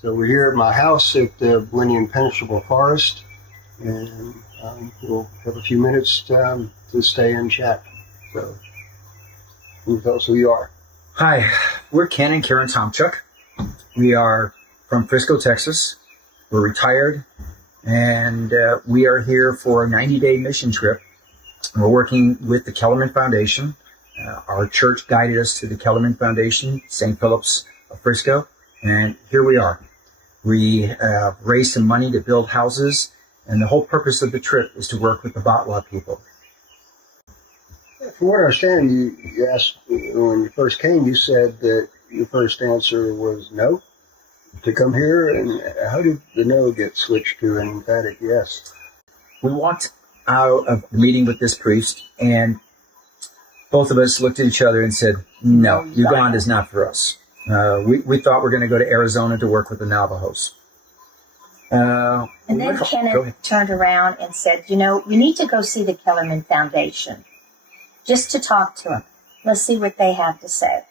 So we're here at my house at the Winnie Impenetrable Forest, and we'll have a few minutes to stay and chat. So, can you tell us who you are? Hi, we're Ken and Karen Tomchuk. We are from Frisco, Texas. We're retired, and we are here for a 90-day mission trip. We're working with the Kellermann Foundation. Our church guided us to the Kellermann Foundation, St. Philip's of Frisco, and here we are. We raised some money to build houses, and the whole purpose of the trip is to work with the Batwa people. From what I understand, you asked when you first came, you said that your first answer was no to come here, and how did the no get switched to an emphatic yes? We walked out of the meeting with this priest, and both of us looked at each other and said, no, Uganda is not for us. We thought we were going to go to Arizona to work with the Navajos. And then Kenneth turned around and said, you need to go see the Kellermann Foundation just to talk to them. Let's see what they have to say.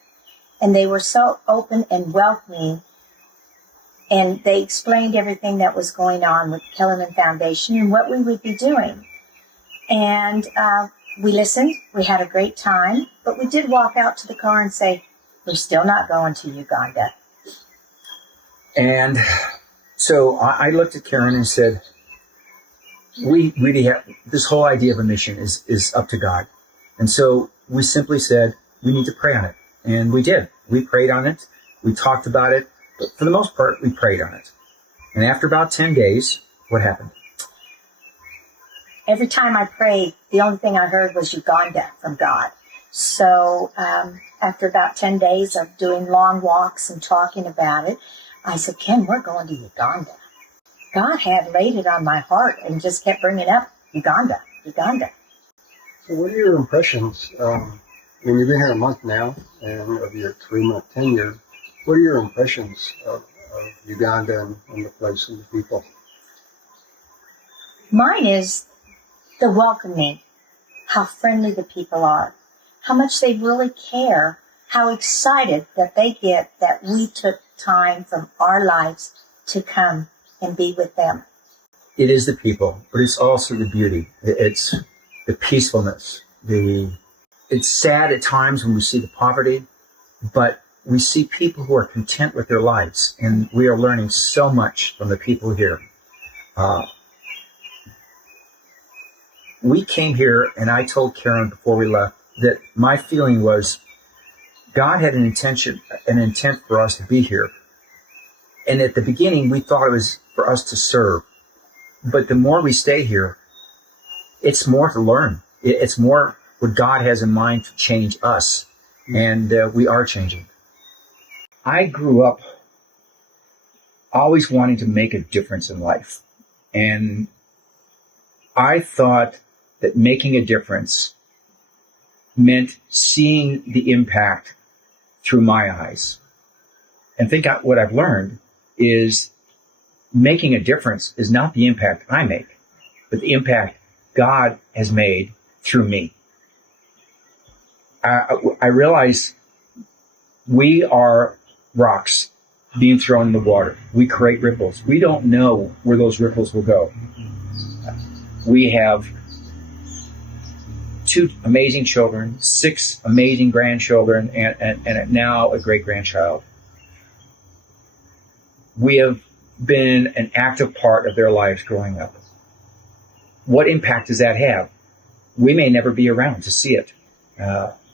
And they were so open and welcoming, and they explained everything that was going on with the Kellermann Foundation and what we would be doing. And we listened. We had a great time, but we did walk out to the car and say, we're still not going to Uganda. And so I looked at Karen and said, we really have, this whole idea of a mission is up to God. And so we simply said, we need to pray on it. And we did. We prayed on it. We talked about it. But for the most part, we prayed on it. And after about 10 days, what happened? Every time I prayed, the only thing I heard was Uganda from God. So after about 10 days of doing long walks and talking about it, I said, Ken, we're going to Uganda. God had laid it on my heart and just kept bringing up Uganda. So what are your impressions? You've been here a month now, and of your 3-month tenure, what are your impressions of Uganda and the place and the people? Mine is the welcoming, how friendly the people are, how much they really care, how excited that they get that we took time from our lives to come and be with them. It is the people, but it's also the beauty. It's the peacefulness. It's sad at times when we see the poverty, but we see people who are content with their lives, and we are learning so much from the people here. We came here, and I told Karen before we left that my feeling was God had an intent for us to be here. And at the beginning, we thought it was for us to serve. But the more we stay here, it's more to learn. It's more what God has in mind to change us. And we are changing. I grew up always wanting to make a difference in life. And I thought that making a difference meant seeing the impact through my eyes. And what I've learned is making a difference is not the impact I make, but the impact God has made through me. I realize we are rocks being thrown in the water. We create ripples. We don't know where those ripples will go. We have 2 amazing children, 6 amazing grandchildren, and now a great-grandchild. We have been an active part of their lives growing up. What impact does that have? We may never be around to see it.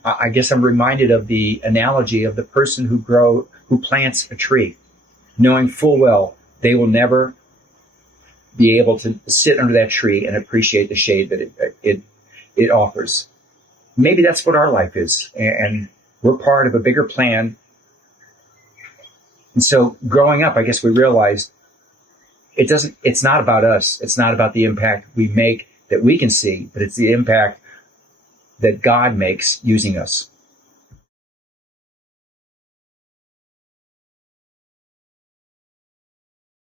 I guess I'm reminded of the analogy of the person who plants a tree, knowing full well they will never be able to sit under that tree and appreciate the shade that it offers. Maybe that's what our life is, and we're part of a bigger plan. And so growing up, I guess we realized it's not about us. It's not about the impact we make that we can see, but it's the impact that God makes using us.